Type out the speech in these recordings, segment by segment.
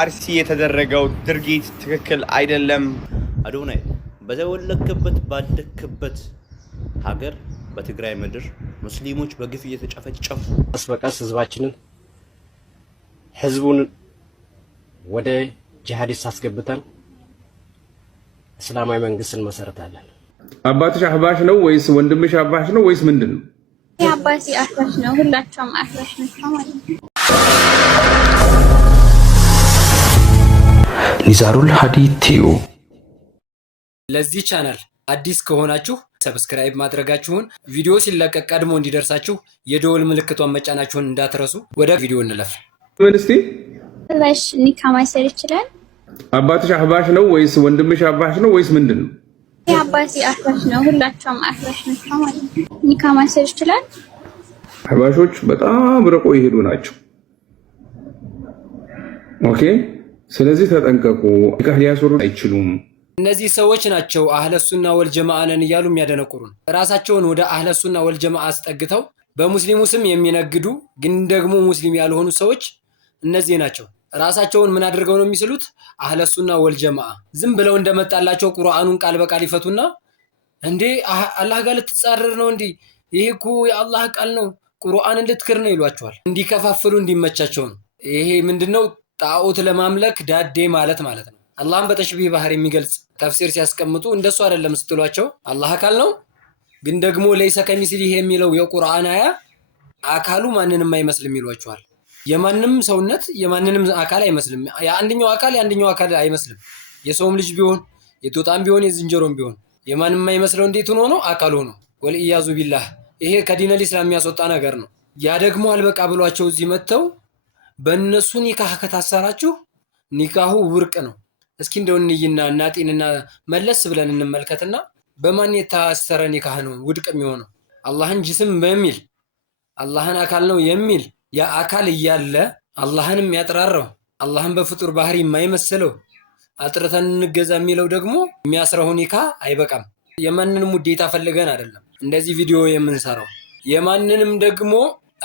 አርሲ የተደረገው ድርጊት ትክክል አይደለም። አዶናይ በተወለከበት ባደከበት ሀገር በትግራይ ምድር ሙስሊሞች በግፍ እየተጨፈጨፉ ቀስ በቀስ ህዝቡን ወደ ጂሃዲስ አስገብተን እስላማዊ መንግስትን መሰረታለን። አባትሽ አህባሽ ነው ወይስ ወንድምሽ አህባሽ ነው ወይስ ምንድነው? የአባቴ አህባሽ ነው። ሁላቸውም አህባሽ ናቸው ማለት ነው። ኒዛሩል ሀዲድ ቲዩ። ለዚህ ቻናል አዲስ ከሆናችሁ ሰብስክራይብ ማድረጋችሁን፣ ቪዲዮ ሲለቀቅ ቀድሞ እንዲደርሳችሁ የደወል ምልክቷን መጫናችሁን እንዳትረሱ። ወደ ቪዲዮ እንለፍ። ምን እስቲ አህባሽ ኒካ ማሰር ይችላል? አባትሽ አህባሽ ነው ወይስ ወንድምሽ አህባሽ ነው ወይስ ምንድነው? የአባቴ አህባሽ ነው። ሁላቸውም አህባሽ ናቸው ማለት ነው። ኒካ ማሰር ይችላል? አህባሾች በጣም ርቆ ይሄዱ ናቸው። ኦኬ፣ ስለዚህ ተጠንቀቁ። ኒካህ ሊያስሩ አይችሉም። እነዚህ ሰዎች ናቸው አህለሱና ወልጀማዓ ነን እያሉ የሚያደነቁሩን። ራሳቸውን ወደ አህለሱና ወልጀማዓ አስጠግተው በሙስሊሙ ስም የሚነግዱ ግን ደግሞ ሙስሊም ያልሆኑ ሰዎች እነዚህ ናቸው። ራሳቸውን ምን አድርገው ነው የሚስሉት? አህለሱና ወልጀማዓ። ዝም ብለው እንደመጣላቸው ቁርአኑን ቃል በቃል ይፈቱና እንዴ አላህ ጋር ልትጻረር ነው እንዴ? ይሄ እኮ የአላህ ቃል ነው፣ ቁርአንን ልትክር ነው ይሏቸዋል። እንዲከፋፍሉ እንዲመቻቸው ነው። ይሄ ምንድነው? ጣዖት ለማምለክ ዳዴ ማለት ነው። አላህን በተሽቢህ ባህር የሚገልጽ ተፍሲር ሲያስቀምጡ እንደሱ አይደለም ስትሏቸው አላህ አካል ነው ግን ደግሞ ለይሰ ከሚስሊሂ የሚለው የቁርአን አያ አካሉ ማንንም አይመስልም ይሏቸዋል። የማንንም ሰውነት የማንንም አካል አይመስልም። የአንደኛው አካል አይመስልም። የሰውም ልጅ ቢሆን የጦጣም ቢሆን የዝንጀሮም ቢሆን የማንንም አይመስለው እንዴት ሆኖ ነው? አካል ሆኖ። ወልኢያዙ ቢላህ። ይሄ ከዲነል ኢስላም የሚያስወጣ ነገር ነው። ያ ደግሞ አልበቃ ብሏቸው እዚህ መጥተው በእነሱ ኒካህ ከታሰራችሁ ኒካሁ ውርቅ ነው። እስኪ እንደው እንይና እናጤንና መለስ ብለን እንመልከትና በማን የታሰረ ኒካህ ነው ውድቅ የሚሆነው? አላህን ጅስም በሚል አላህን አካል ነው የሚል ያ አካል እያለ አላህንም ያጥራራው አላህን በፍጡር ባህሪ የማይመስለው አጥርተን እንገዛ የሚለው ደግሞ የሚያስረው ኒካህ አይበቃም። የማንንም ውዴታ ፈልገን አይደለም እንደዚህ ቪዲዮ የምንሰራው፣ የማንንም ደግሞ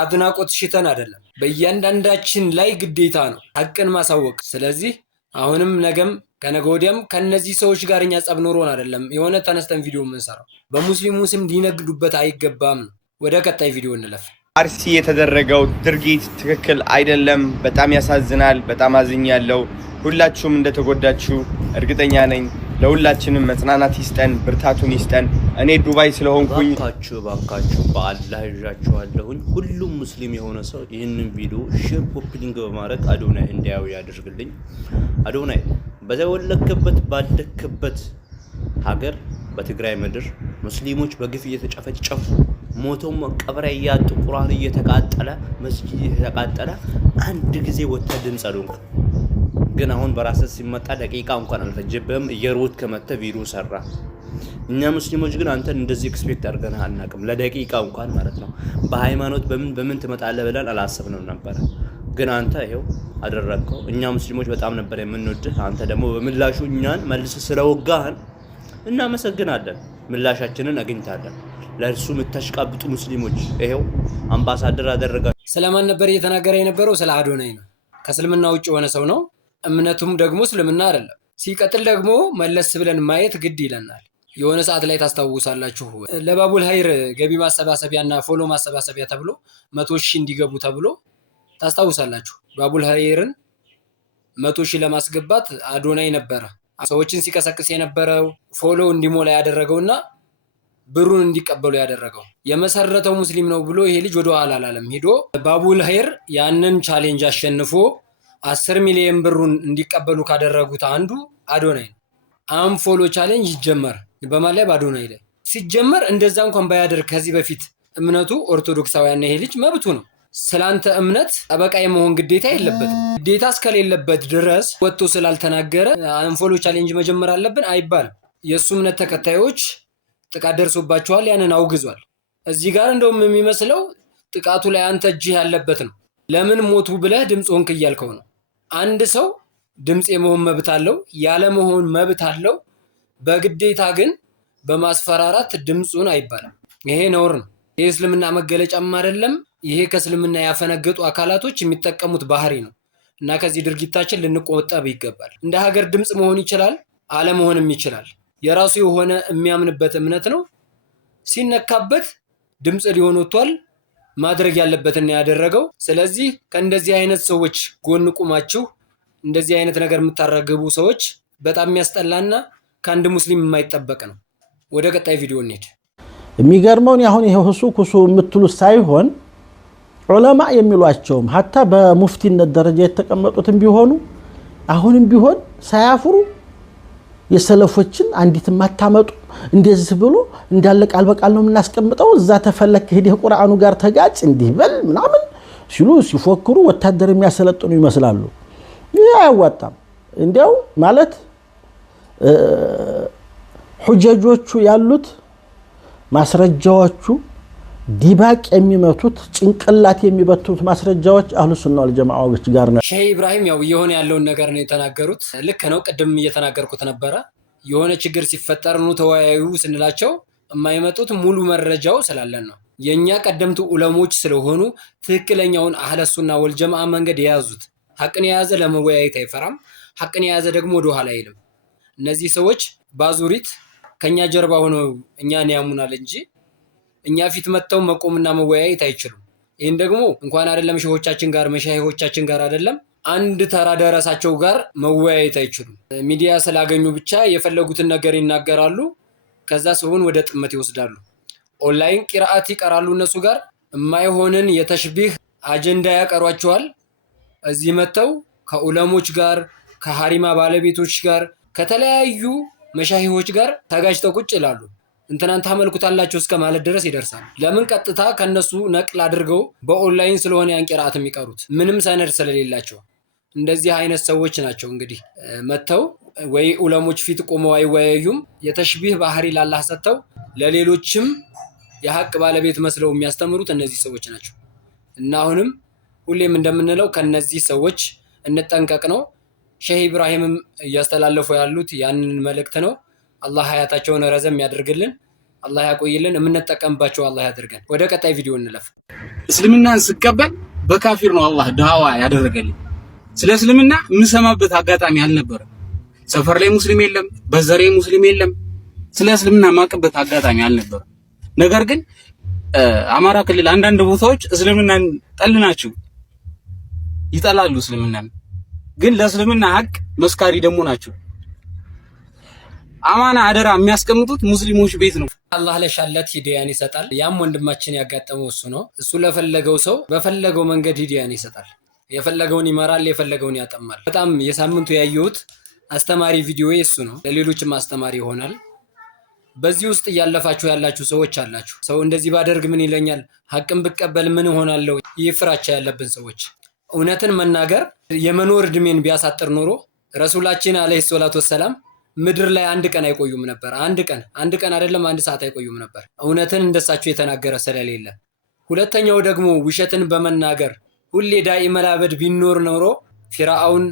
አድናቆት ሽተን አይደለም። በእያንዳንዳችን ላይ ግዴታ ነው ሐቅን ማሳወቅ። ስለዚህ አሁንም ነገም ከነገ ወዲያም ከነዚህ ሰዎች ጋር እኛ ጸብ ኖሮን አይደለም የሆነ ተነስተን ቪዲዮ የምንሰራው። በሙስሊሙ ስም ሊነግዱበት አይገባም። ወደ ቀጣይ ቪዲዮ እንለፍ። አርሲ የተደረገው ድርጊት ትክክል አይደለም። በጣም ያሳዝናል። በጣም አዝኛለሁ። ሁላችሁም እንደተጎዳችሁ እርግጠኛ ነኝ። ለሁላችንም መጽናናት ይስጠን፣ ብርታቱን ይስጠን። እኔ ዱባይ ስለሆንኩኝ ባካችሁ በአላህ ይዣችኋለሁኝ። ሁሉም ሙስሊም የሆነ ሰው ይህንን ቪዲዮ ሼር፣ ኮፒ ሊንክ በማድረግ አዶናይ እንዲያዩ ያደርግልኝ። አዶናይ በተወለከበት ባደከበት ሀገር በትግራይ ምድር ሙስሊሞች በግፍ እየተጨፈጨፉ ሞተው መቀበሪያ እያጡ ቁርአን እየተቃጠለ መስጊድ እየተቃጠለ አንድ ጊዜ ወጥተህ ድምፅ አልሆንክ። ግን አሁን በራስህ ሲመጣ ደቂቃ እንኳን አልፈጀብህም። እየሮጥ ከመተ ቪዲዮ ሰራ። እኛ ሙስሊሞች ግን አንተን እንደዚህ ኤክስፔክት አድርገን አናውቅም፣ ለደቂቃ እንኳን ማለት ነው። በሃይማኖት በምን ትመጣለህ ብለን አላሰብንም ነበር። ግን አንተ ይሄው አደረግከው። እኛ ሙስሊሞች በጣም ነበር የምንወድህ። አንተ ደግሞ በምላሹ እኛን መልሰህ ስለወጋህን እናመሰግናለን። ምላሻችንን አግኝታለን። ለእርሱ የምታሽቃብጡ ሙስሊሞች ይሄው አምባሳደር አደረጋችሁ። ስለማን ነበር እየተናገረ የነበረው? ስለ አዶናይ ነው። ከእስልምና ውጭ የሆነ ሰው ነው። እምነቱም ደግሞ እስልምና አይደለም። ሲቀጥል ደግሞ መለስ ብለን ማየት ግድ ይለናል። የሆነ ሰዓት ላይ ታስታውሳላችሁ ለባቡል ሀይር ገቢ ማሰባሰቢያና ፎሎ ማሰባሰቢያ ተብሎ 100,000 እንዲገቡ ተብሎ ታስታውሳላችሁ። ባቡል ሀይርን 100,000 ለማስገባት አዶናይ ነበረ ሰዎችን ሲቀሰቅስ የነበረው፣ ፎሎ እንዲሞላ ያደረገውና ብሩን እንዲቀበሉ ያደረገው። የመሰረተው ሙስሊም ነው ብሎ ይሄ ልጅ ወደ ኋላ አላለም። ሄዶ ባቡል ሀይር ያንን ቻሌንጅ አሸንፎ 10 ሚሊዮን ብሩን እንዲቀበሉ ካደረጉት አንዱ አዶናይ ነው። አንፎሎ ቻሌንጅ ይጀመር በማለት በአዶናይ ላይ ሲጀመር እንደዛ እንኳን ባያደርግ ከዚህ በፊት እምነቱ ኦርቶዶክሳውያን ይሄ ልጅ መብቱ ነው። ስላንተ እምነት ጠበቃ የመሆን ግዴታ የለበትም። ግዴታ እስከሌለበት ድረስ ወጥቶ ስላልተናገረ አንፎሎ ቻሌንጅ መጀመር አለብን አይባልም። የእሱ እምነት ተከታዮች ጥቃት ደርሶባቸዋል፣ ያንን አውግዟል። እዚህ ጋር እንደውም የሚመስለው ጥቃቱ ላይ አንተ እጅህ ያለበት ነው። ለምን ሞቱ ብለህ ድምፅ ሆንክ እያልከው ነው። አንድ ሰው ድምፅ የመሆን መብት አለው፣ ያለመሆን መብት አለው። በግዴታ ግን በማስፈራራት ድምፁን አይባልም። ይሄ ነውር ነው። ይሄ እስልምና መገለጫም አይደለም። ይሄ ከእስልምና ያፈነገጡ አካላቶች የሚጠቀሙት ባህሪ ነው። እና ከዚህ ድርጊታችን ልንቆጠብ ይገባል። እንደ ሀገር ድምፅ መሆን ይችላል፣ አለመሆንም ይችላል። የራሱ የሆነ የሚያምንበት እምነት ነው። ሲነካበት ድምፅ ሊሆን ወጥቷል። ማድረግ ያለበትን ያደረገው። ስለዚህ ከእንደዚህ አይነት ሰዎች ጎን ቁማችሁ እንደዚህ አይነት ነገር የምታራግቡ ሰዎች በጣም የሚያስጠላና ከአንድ ሙስሊም የማይጠበቅ ነው። ወደ ቀጣይ ቪዲዮ እንሂድ። የሚገርመውን አሁን ይሄ ሁሱ ኩሱ የምትሉት ሳይሆን ዑለማ የሚሏቸውም ሀታ በሙፍቲነት ደረጃ የተቀመጡትም ቢሆኑ አሁንም ቢሆን ሳያፍሩ የሰለፎችን አንዲትም አታመጡ እንደዚህ ብሎ እንዳለ ቃል በቃል ነው የምናስቀምጠው። እዛ ተፈለክ ሄደህ ቁርአኑ ጋር ተጋጭ እንዲህ በል ምናምን ሲሉ ሲፎክሩ ወታደር የሚያሰለጥኑ ይመስላሉ። ይሄ አያዋጣም። እንዲያው ማለት ሁጀጆቹ ያሉት ማስረጃዎቹ ዲባቅ የሚመቱት ጭንቅላት የሚበቱት ማስረጃዎች አህሉ ሱና ወል ጀማዓዎች ጋር ነው። ሼህ ኢብራሂም ያው የሆነ ያለውን ነገር ነው የተናገሩት። ልክ ነው። ቅድም እየተናገርኩት ነበረ። የሆነ ችግር ሲፈጠር ነው ተወያዩ ስንላቸው የማይመጡት ሙሉ መረጃው ስላለን ነው። የኛ ቀደምቱ ዑለሞች ስለሆኑ ትክክለኛውን አህለ ሱና ወል ጀማዓ መንገድ የያዙት። ሐቅን የያዘ ለመወያየት አይፈራም። ሐቅን የያዘ ደግሞ ወደ ኋላ አይልም። እነዚህ ሰዎች ባዙሪት ከኛ ጀርባ ሆነው እኛን ያሙናል እንጂ እኛ ፊት መጥተው መቆምና መወያየት አይችሉም። ይህን ደግሞ እንኳን አይደለም ሸሆቻችን ጋር መሻይሆቻችን ጋር አይደለም አንድ ተራ ደረሳቸው ጋር መወያየት አይችሉም። ሚዲያ ስላገኙ ብቻ የፈለጉትን ነገር ይናገራሉ። ከዛ ሰውን ወደ ጥመት ይወስዳሉ። ኦንላይን ቂራአት ይቀራሉ። እነሱ ጋር የማይሆንን የተሽቢህ አጀንዳ ያቀሯቸዋል። እዚህ መጥተው ከዑለሞች ጋር ከሐሪማ ባለቤቶች ጋር ከተለያዩ መሻሂዎች ጋር ተጋጅተው ቁጭ ይላሉ። እንትናን ታመልኩታላችሁ እስከ ማለት ድረስ ይደርሳል። ለምን? ቀጥታ ከነሱ ነቅል አድርገው በኦንላይን ስለሆነ ያን ቂራአት የሚቀሩት ምንም ሰነድ ስለሌላቸው። እንደዚህ አይነት ሰዎች ናቸው እንግዲህ መጥተው ወይ ዑለሞች ፊት ቆመው አይወያዩም። የተሽቢህ ባህሪ ላላህ ሰጥተው ለሌሎችም የሐቅ ባለቤት መስለው የሚያስተምሩት እነዚህ ሰዎች ናቸው። እና አሁንም ሁሌም እንደምንለው ከነዚህ ሰዎች እንጠንቀቅ ነው። ሼህ ኢብራሂምም እያስተላለፉ ያሉት ያንን መልእክት ነው። አላህ ሀያታቸውን ረዘም ያድርግልን፣ አላህ ያቆይልን፣ የምንጠቀምባቸው አላህ ያድርገን። ወደ ቀጣይ ቪዲዮ እንለፍ። እስልምናን ስቀበል በካፊር ነው አላህ ዳዋ ያደረገልኝ። ስለ እስልምና የምሰማበት አጋጣሚ አልነበረ። ሰፈር ላይ ሙስሊም የለም፣ በዘሬ ሙስሊም የለም። ስለ እስልምና ማቀበት አጋጣሚ አልነበረ። ነገር ግን አማራ ክልል አንዳንድ ቦታዎች እስልምናን ጠል ናቸው፣ ይጠላሉ እስልምናን። ግን ለእስልምና ሀቅ መስካሪ ደግሞ ናቸው። አማና አደራ የሚያስቀምጡት ሙስሊሞች ቤት ነው። አላህ ለሻለት ሂዳያን ይሰጣል። ያም ወንድማችን ያጋጠመው እሱ ነው። እሱ ለፈለገው ሰው በፈለገው መንገድ ሂዳያን ይሰጣል። የፈለገውን ይመራል፣ የፈለገውን ያጠማል። በጣም የሳምንቱ ያየሁት አስተማሪ ቪዲዮ እሱ ነው። ለሌሎችም አስተማሪ ይሆናል። በዚህ ውስጥ እያለፋችሁ ያላችሁ ሰዎች አላችሁ። ሰው እንደዚህ ባደርግ ምን ይለኛል፣ ሐቅን ብቀበል ምን እሆናለሁ? ይህ ፍራቻ ያለብን ሰዎች እውነትን መናገር የመኖር እድሜን ቢያሳጥር ኖሮ ረሱላችን አለይሂ ሰላቱ ወሰላም ምድር ላይ አንድ ቀን አይቆዩም ነበር። አንድ ቀን አይደለም 1 ሰዓት አይቆዩም ነበር፣ እውነትን እንደሳቸው የተናገረ ስለሌለ። ሁለተኛው ደግሞ ውሸትን በመናገር ሁሌ ዳኢመል አበድ ቢኖር ኖሮ ፊርዓውን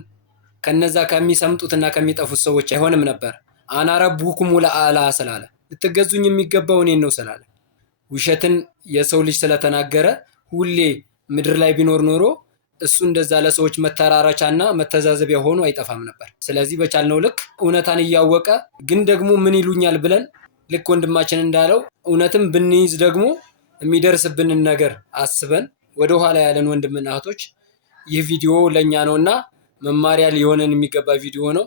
ከነዛ ከሚሰምጡትና ከሚጠፉት ሰዎች አይሆንም ነበር። አና ረቡኩም ለአላ ስላለ ልትገዙኝ የሚገባው እኔን ነው ስላለ ውሸትን የሰው ልጅ ስለተናገረ ሁሌ ምድር ላይ ቢኖር ኖሮ እሱ እንደዛ ለሰዎች መተራራቻና መተዛዘቢያ ሆኖ አይጠፋም ነበር። ስለዚህ በቻልነው ልክ እውነታን እያወቀ ግን ደግሞ ምን ይሉኛል ብለን ልክ ወንድማችን እንዳለው እውነትም ብንይዝ ደግሞ የሚደርስብንን ነገር አስበን ወደ ኋላ ያለን ወንድምና እህቶች ይህ ቪዲዮ ለኛ ነውና መማሪያ ሊሆነን የሚገባ ቪዲዮ ነው።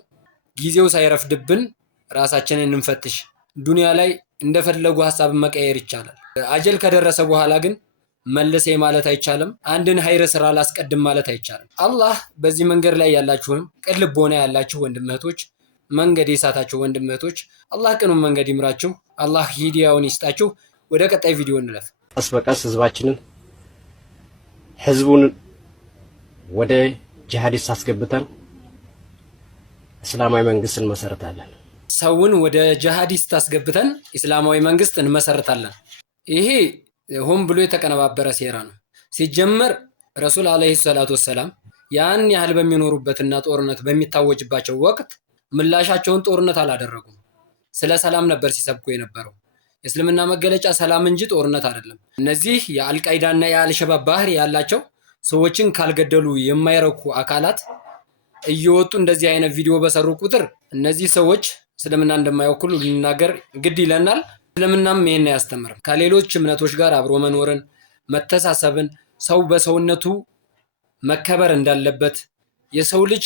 ጊዜው ሳይረፍድብን ራሳችንን እንፈትሽ። ዱንያ ላይ እንደፈለጉ ሐሳብን መቀየር ይቻላል። አጀል ከደረሰ በኋላ ግን መልሴ ማለት አይቻልም። አንድን ሀይረ ስራ ላስቀድም ማለት አይቻልም። አላህ በዚህ መንገድ ላይ ያላችሁም ቅን ልቦና ያላችሁ ወንድም እህቶች፣ መንገድ የሳታችሁ ወንድም እህቶች አላህ ቅኑን መንገድ ይምራችሁ። አላህ ሂዳያውን ይስጣችሁ። ወደ ቀጣይ ቪዲዮ እንለፍ። ቀስ በቀስ ህዝቡን ወደ ጂሃዲስት አስገብተን እስላማዊ መንግስት እንመሰርታለን። ሰውን ወደ ጂሃዲስት አስገብተን እስላማዊ መንግስት እንመሰርታለን። ይሄ ሆን ብሎ የተቀነባበረ ሴራ ነው። ሲጀመር ረሱል አለይሂ ሰላቱ ወሰላም ያን ያህል በሚኖሩበትና ጦርነት በሚታወጅባቸው ወቅት ምላሻቸውን ጦርነት አላደረጉም። ስለ ሰላም ነበር ሲሰብኩ የነበረው። የእስልምና መገለጫ ሰላም እንጂ ጦርነት አይደለም። እነዚህ የአልቃይዳና የአልሸባብ ባህሪ ያላቸው ሰዎችን ካልገደሉ የማይረኩ አካላት እየወጡ እንደዚህ አይነት ቪዲዮ በሰሩ ቁጥር እነዚህ ሰዎች እስልምና እንደማይወክሉ ልናገር ግድ ይለናል። እስልምናም ይሄን ያስተምራል። ከሌሎች እምነቶች ጋር አብሮ መኖርን፣ መተሳሰብን፣ ሰው በሰውነቱ መከበር እንዳለበት፣ የሰው ልጅ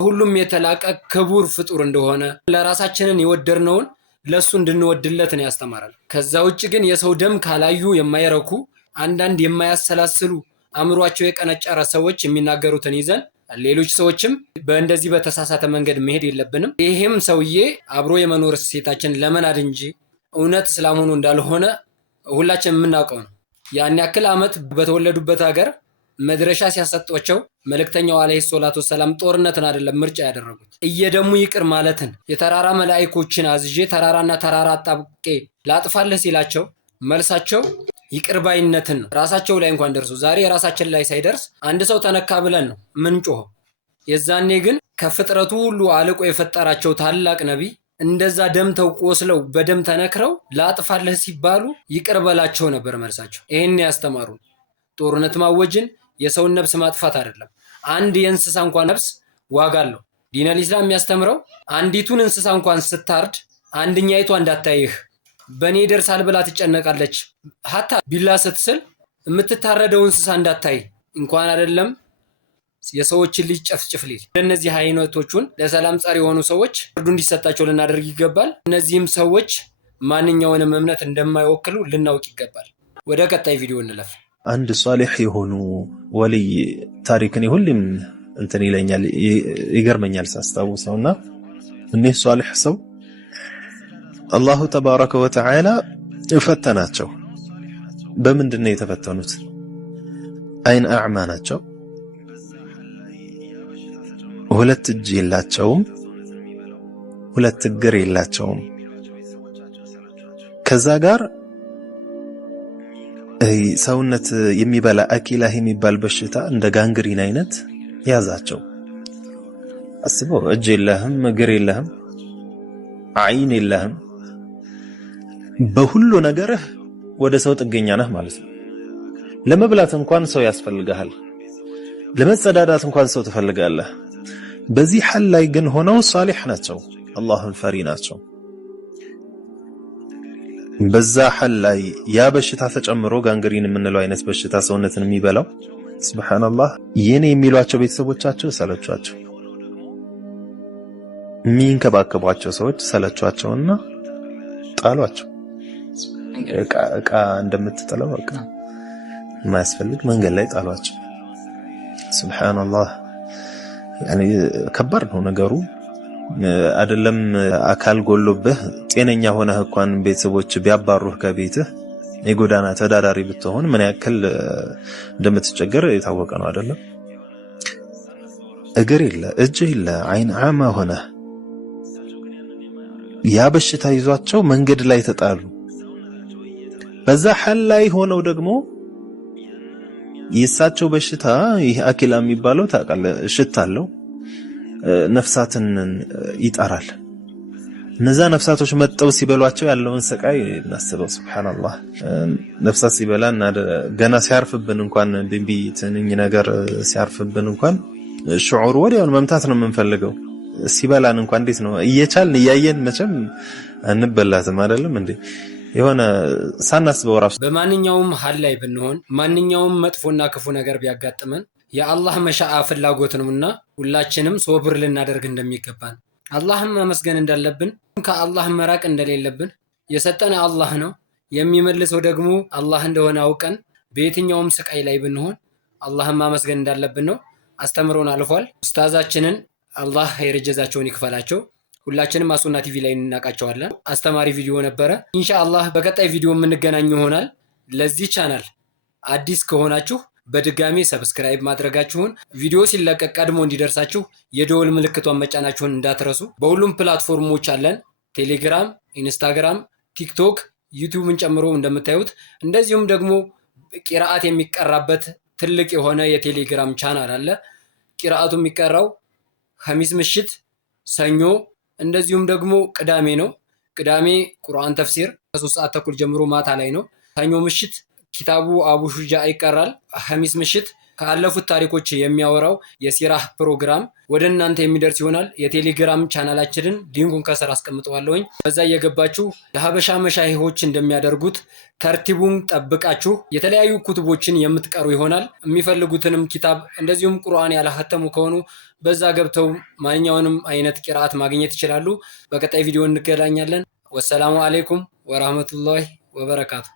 ሁሉም የተላቀ ክቡር ፍጡር እንደሆነ፣ ለራሳችንን የወደድነውን ለሱ እንድንወድለት ነው ያስተማራል። ከዛ ውጭ ግን የሰው ደም ካላዩ የማይረኩ አንዳንድ የማያሰላስሉ አእምሯቸው የቀነጨረ ሰዎች የሚናገሩትን ይዘን ሌሎች ሰዎችም በእንደዚህ በተሳሳተ መንገድ መሄድ የለብንም። ይሄም ሰውዬ አብሮ የመኖር እሴታችን ለመናድ እንጂ እውነት እስላም ሆኖ እንዳልሆነ ሁላችን የምናውቀው ነው። ያን ያክል ዓመት በተወለዱበት ሀገር መድረሻ ሲያሰጧቸው መልእክተኛው አለይሂ ሰላቱ ወሰላም ጦርነትን አይደለም ምርጫ ያደረጉት፣ እየደሙ ይቅር ማለትን፣ የተራራ መላእክቶችን አዝዤ ተራራና ተራራ አጣብቄ ላጥፋለህ ሲላቸው መልሳቸው ይቅር ባይነትን ነው። ራሳቸው ላይ እንኳን ደርሶ ዛሬ ራሳችን ላይ ሳይደርስ አንድ ሰው ተነካ ብለን ነው ምንጮኸው። የዛኔ ግን ከፍጥረቱ ሁሉ አልቆ የፈጠራቸው ታላቅ ነቢይ እንደዛ ደምተው ቆስለው በደም ተነክረው ላጥፋለህ ሲባሉ ይቅር በላቸው ነበር መልሳቸው። ይሄን ያስተማሩ ጦርነት ማወጅን የሰውን ነፍስ ማጥፋት አይደለም። አንድ የእንስሳ እንኳን ነፍስ ዋጋ አለው። ዲነል ኢስላም የሚያስተምረው አንዲቱን እንስሳ እንኳን ስታርድ አንድኛይቷ እንዳታይህ በኔ ደርሳል ብላ ትጨነቃለች። ሀታ ቢላ ስትስል የምትታረደው እንስሳ እንዳታይ እንኳን አይደለም የሰዎችን ልጅ ጨፍጭፍ ሊል። ለእነዚህ አይነቶቹን ለሰላም ጸር የሆኑ ሰዎች ፍርዱ እንዲሰጣቸው ልናደርግ ይገባል። እነዚህም ሰዎች ማንኛውንም እምነት እንደማይወክሉ ልናውቅ ይገባል። ወደ ቀጣይ ቪዲዮ እንለፍ። አንድ ሷሊህ የሆኑ ወልይ ታሪክን ሁሌም እንትን ይለኛል ይገርመኛል ሳስታውሰውና እነዚህ ሷሊህ ሰው አላሁ ተባረከ ወተዓላ ፈተናቸው። በምንድነው የተፈተኑት? አይን አዕማ ናቸው። ሁለት እጅ የላቸውም፣ ሁለት እግር የላቸውም። ከዛ ጋር ሰውነት የሚበላ አኪላህ የሚባል በሽታ እንደ ጋንግሪን አይነት ያዛቸው። አስበው፣ እጅ የለህም፣ እግር የለህም፣ አይን የለህም፣ በሁሉ ነገርህ ወደ ሰው ጥገኛ ነህ ማለት ነው። ለመብላት እንኳን ሰው ያስፈልግሃል፣ ለመጸዳዳት እንኳን ሰው ትፈልጋለህ። በዚህ ሐል ላይ ግን ሆነው ሷሊህ ናቸው፣ አላህን ፈሪ ናቸው። በዛ ሐል ላይ ያ በሽታ ተጨምሮ ጋንግሪን የምንለው አይነት በሽታ ሰውነትን የሚበላው ሱብሃንአላህ፣ የኔ የሚሏቸው ቤተሰቦቻቸው ሰለቿቸው፣ የሚንከባከቧቸው ሰዎች ሰለቿቸውና ጣሏቸው። እቃ እንደምትጥለው በቃ የማያስፈልግ መንገድ ላይ ጣሏቸው። ሱብሃንአላህ፣ ያኔ ከባድ ነው ነገሩ። አይደለም አካል ጎሎብህ ጤነኛ ሆነህ እንኳን ቤተሰቦች ቢያባሩህ ከቤትህ የጎዳና ተዳዳሪ ብትሆን ምን ያክል እንደምትቸገር የታወቀ ነው አይደለም? እግር የለ፣ እጅ የለ፣ አይን አማ ሆነ ያ በሽታ ይዟቸው መንገድ ላይ ተጣሉ። በዛ ሐል ላይ ሆነው ደግሞ የሳቸው በሽታ ይህ አኪላ የሚባለው ታውቃለህ፣ ሽታ አለው፣ ነፍሳትን ይጠራል። እነዛ ነፍሳቶች መጠው ሲበሏቸው ያለውን ስቃይ እናስበው። ሱብሃንአላህ፣ ነፍሳት ሲበላን ገና ሲያርፍብን እንኳን ቢቢ ትንኝ ነገር ሲያርፍብን እንኳን ሽዑር ወዲያውን መምታት ነው የምንፈልገው። ሲበላን እንኳን እንዴት ነው እየቻልን እያየን መቼም እንበላትም አይደለም እንዴ? የሆነ ሳናስበው ራሱ በማንኛውም ሐል ላይ ብንሆን ማንኛውም መጥፎና ክፉ ነገር ቢያጋጥመን የአላህ መሻአ ፍላጎት ነውና ሁላችንም ሶብር ልናደርግ እንደሚገባን፣ አላህም ማመስገን እንዳለብን፣ ከአላህ መራቅ እንደሌለብን፣ የሰጠን አላህ ነው የሚመልሰው ደግሞ አላህ እንደሆነ አውቀን በየትኛውም ስቃይ ላይ ብንሆን አላህን ማመስገን እንዳለብን ነው አስተምሮን አልፏል። ኡስታዛችንን አላህ የረጀዛቸውን ይክፈላቸው። ሁላችንም አሱና ቲቪ ላይ እናቃቸዋለን። አስተማሪ ቪዲዮ ነበረ። ኢንሻአላህ በቀጣይ ቪዲዮ የምንገናኝ ይሆናል። ለዚህ ቻናል አዲስ ከሆናችሁ በድጋሚ ሰብስክራይብ ማድረጋችሁን፣ ቪዲዮ ሲለቀቅ ቀድሞ እንዲደርሳችሁ የደወል ምልክቷን መጫናችሁን እንዳትረሱ። በሁሉም ፕላትፎርሞች አለን፣ ቴሌግራም፣ ኢንስታግራም፣ ቲክቶክ፣ ዩቲዩብን ጨምሮ እንደምታዩት። እንደዚሁም ደግሞ ቂራአት የሚቀራበት ትልቅ የሆነ የቴሌግራም ቻናል አለ። ቂራአቱ የሚቀራው ኸሚስ ምሽት፣ ሰኞ እንደዚሁም ደግሞ ቅዳሜ ነው። ቅዳሜ ቁርአን ተፍሲር ከ3 ሰዓት ተኩል ጀምሮ ማታ ላይ ነው። ሰኞ ምሽት ኪታቡ አቡ ሹጃ ይቀራል። ኸሚስ ምሽት ካለፉት ታሪኮች የሚያወራው የሲራህ ፕሮግራም ወደ እናንተ የሚደርስ ይሆናል። የቴሌግራም ቻናላችንን ሊንኩን ከስር አስቀምጠዋለሁኝ። በዛ እየገባችሁ የሀበሻ መሻይሆች እንደሚያደርጉት ተርቲቡን ጠብቃችሁ የተለያዩ ኩቱቦችን የምትቀሩ ይሆናል። የሚፈልጉትንም ኪታብ እንደዚሁም ቁርአን ያላሀተሙ ከሆኑ በዛ ገብተው ማንኛውንም አይነት ቂራአት ማግኘት ይችላሉ። በቀጣይ ቪዲዮ እንገናኛለን። ወሰላሙ አለይኩም ወራህመቱላሂ ወበረካቱ።